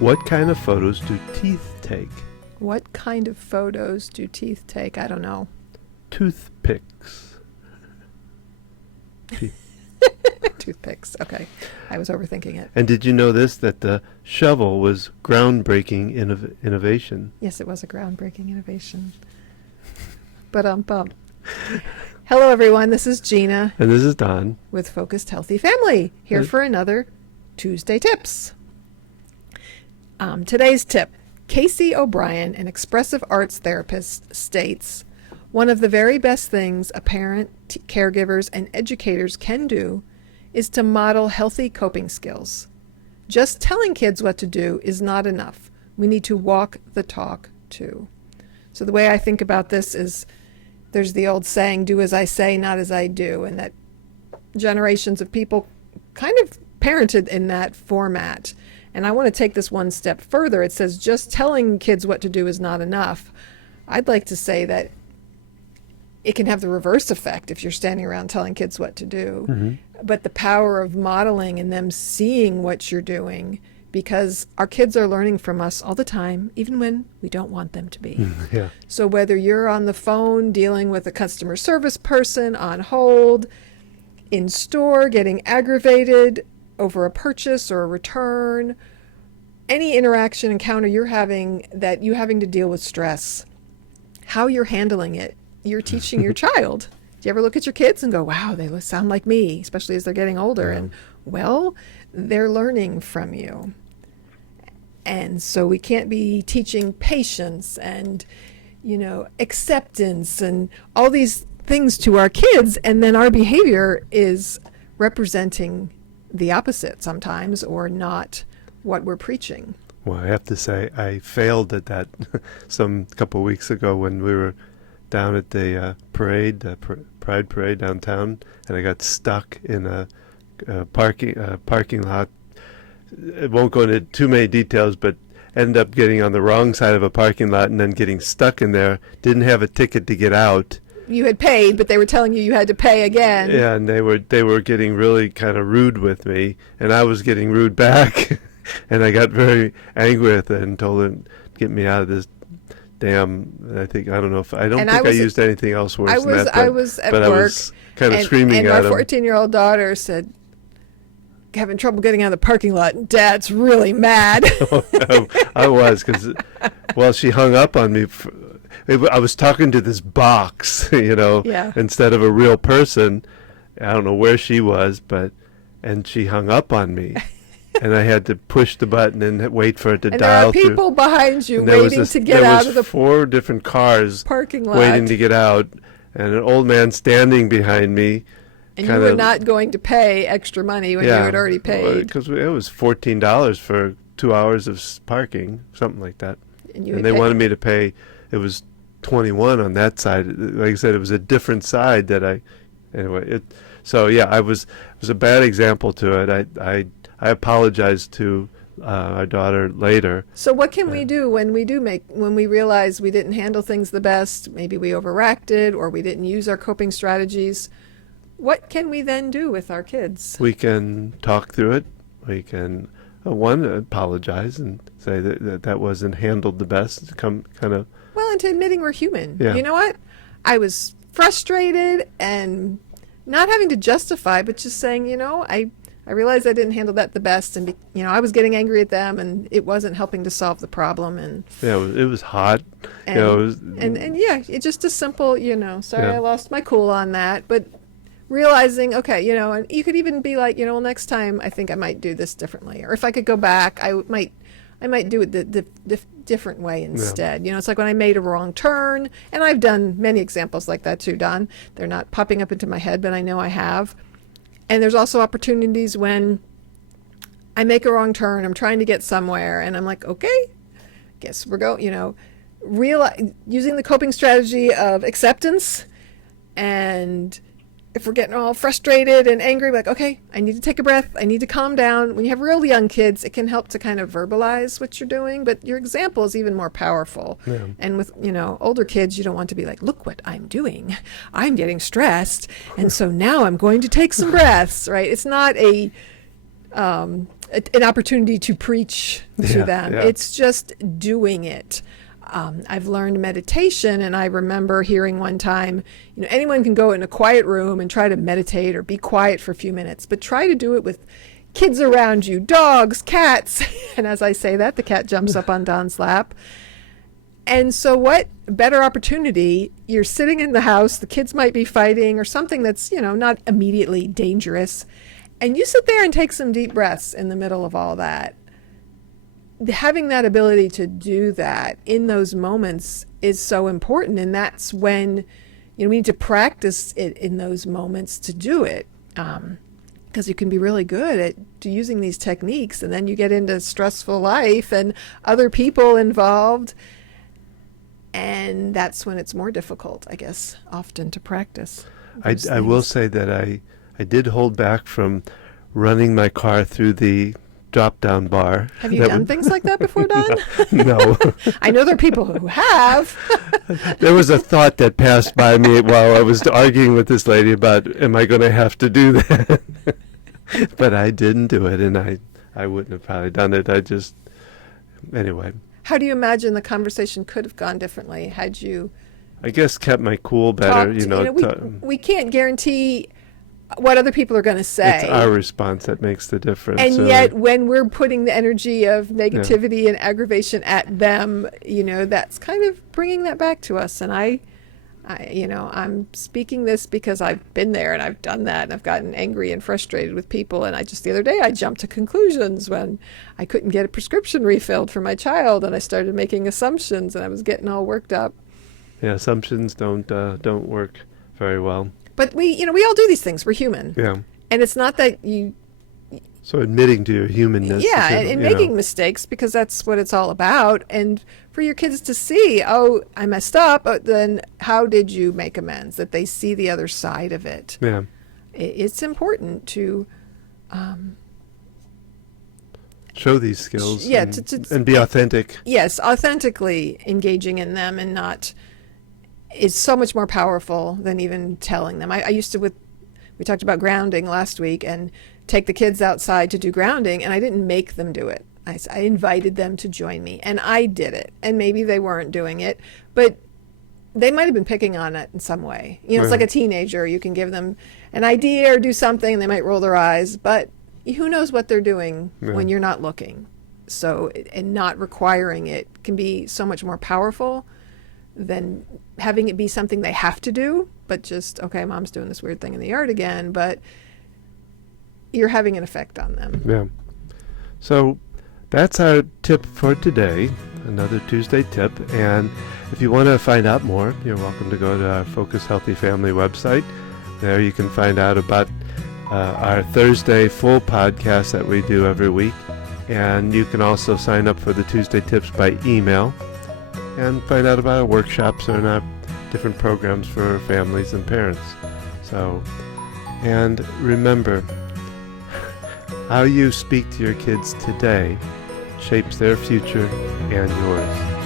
What kind of photos do teeth take? What kind of photos do teeth take? I don't know. Toothpicks. Toothpicks. Okay. I was overthinking it. And did you know this, that the shovel was groundbreaking innovation? Yes, it was a groundbreaking innovation. But Hello, everyone. This is Gina. And this is Don. With Focused Healthy Family, here for another Tuesday Tips. Today's tip. Casey O'Brien, an expressive arts therapist, states, one of the very best things a parent, caregivers, and educators can do is to model healthy coping skills. Just telling kids what to do is not enough. We need to walk the talk, too. So the way I think about this is there's the old saying, do as I say, not as I do, and that generations of people kind of parented in that format. And I want to take this one step further. It says just telling kids what to do is not enough. I'd like to say that it can have the reverse effect if you're standing around telling kids what to do. Mm-hmm. But the power of modeling and them seeing what you're doing, because our kids are learning from us all the time, even when we don't want them to be. Yeah. So whether you're on the phone dealing with a customer service person, on hold, in store, getting aggravated over a purchase or a return, any interaction encounter you're having that you having to deal with stress, how you're handling it, you're teaching your child. Do you ever look at your kids and go, wow, they sound like me, especially as they're getting older? Yeah. And well, they're learning from you. And so we can't be teaching patience and, acceptance and all these things to our kids, and then our behavior is representing the opposite sometimes, or not what we're preaching. Well, I have to say I failed at that some couple of weeks ago when we were down at the parade, Pride Parade downtown, and I got stuck in a parking lot. It won't go into too many details, but ended up getting on the wrong side of a parking lot and then getting stuck in there. Didn't have a ticket to get out. You had paid, but they were telling you had to pay again. Yeah, and they were getting really kind of rude with me, and I was getting rude back, and I got very angry with it and told them, "Get me out of this damn." I don't think I used anything else worse than that. I was at work, I was kind of screaming at him. And my 14-year-old daughter said, having trouble getting out of the parking lot, and Dad's really mad. I was, because, she hung up on me. I was talking to this box, yeah. instead of a real person. I don't know where she was, and she hung up on me. And I had to push the button and wait for it to dial through. There are people behind you waiting to get out of the 4 different cars parking lot, waiting to get out, and an old man standing behind me. And you were not going to pay extra money when you had already paid. Because it was $14 for 2 hours of parking, something like that. And they wanted me to pay. It was $21 on that side. Like I said, it was a different side that it was a bad example to it. I apologized to our daughter later. So what can we do when we realize we didn't handle things the best? Maybe we overreacted, or we didn't use our coping strategies. What can we then do with our kids? We can talk through it. We can apologize and say that wasn't handled the best. Well, into admitting we're human. Yeah. You know what? I was frustrated, and not having to justify, but just saying, I realized I didn't handle that the best, and I was getting angry at them, and it wasn't helping to solve the problem. And yeah, it was hot. It's just a simple, sorry, I lost my cool on that, but realizing, okay, and you could even be like, next time I think I might do this differently, or if I could go back, I might do it the different way instead. Yeah. It's like when I made a wrong turn, and I've done many examples like that too, Don. They're not popping up into my head, but I know I have. And there's also opportunities when I make a wrong turn, I'm trying to get somewhere, and I'm like, okay, guess we're going, using the coping strategy of acceptance. And if we're getting all frustrated and angry, like, okay, I need to take a breath. I need to calm down. When you have real young kids, it can help to kind of verbalize what you're doing, but your example is even more powerful. Yeah. And with, older kids, you don't want to be like, look what I'm doing. I'm getting stressed. And so now I'm going to take some breaths, right? It's not a an opportunity to preach to them. Yeah. It's just doing it. I've learned meditation, and I remember hearing one time, anyone can go in a quiet room and try to meditate or be quiet for a few minutes, but try to do it with kids around you, dogs, cats. And as I say that, the cat jumps up on Don's lap. And so what better opportunity? You're sitting in the house, the kids might be fighting or something that's, not immediately dangerous. And you sit there and take some deep breaths in the middle of all that. Having that ability to do that in those moments is so important. And that's when, we need to practice it in those moments to do it. Because you can be really good at using these techniques, and then you get into stressful life and other people involved. And that's when it's more difficult, I guess, often to practice. I will say that I did hold back from running my car through the drop-down bar. Have you done things like that before, Don? No. I know there are people who have. There was a thought that passed by me while I was arguing with this lady about, am I going to have to do that? But I didn't do it, and I wouldn't have probably done it. Anyway. How do you imagine the conversation could have gone differently had you, I guess, kept my cool better? We can't guarantee what other people are going to say. It's our response that makes the difference. And yet, when we're putting the energy of negativity and aggravation at them, that's kind of bringing that back to us. And I'm speaking this because I've been there and I've done that, and I've gotten angry and frustrated with people. And the other day I jumped to conclusions when I couldn't get a prescription refilled for my child, and I started making assumptions, and I was getting all worked up. Yeah, assumptions don't work very well. But we all do these things. We're human. Yeah. And it's not that you. So admitting to your humanness. Yeah, and making mistakes, because that's what it's all about. And for your kids to see, oh, I messed up, but then how did you make amends? That they see the other side of it. Yeah. It's important to show these skills. Yeah, and be authentic. Yes, authentically engaging in them and not is so much more powerful than even telling them. I used to, we talked about grounding last week, and take the kids outside to do grounding, and I didn't make them do it. I invited them to join me, and I did it. And maybe they weren't doing it, but they might have been picking on it in some way. It's like a teenager. You can give them an idea or do something, and they might roll their eyes, but who knows what they're doing when you're not looking. So, and not requiring it can be so much more powerful than having it be something they have to do, but just, okay, mom's doing this weird thing in the yard again, but you're having an effect on them. Yeah. So that's our tip for today, another Tuesday tip. And if you want to find out more, you're welcome to go to our Focus Healthy Family website. There you can find out about our Thursday full podcast that we do every week. And you can also sign up for the Tuesday tips by email and find out about our workshops and our different programs for families and parents. So, and remember, how you speak to your kids today shapes their future and yours.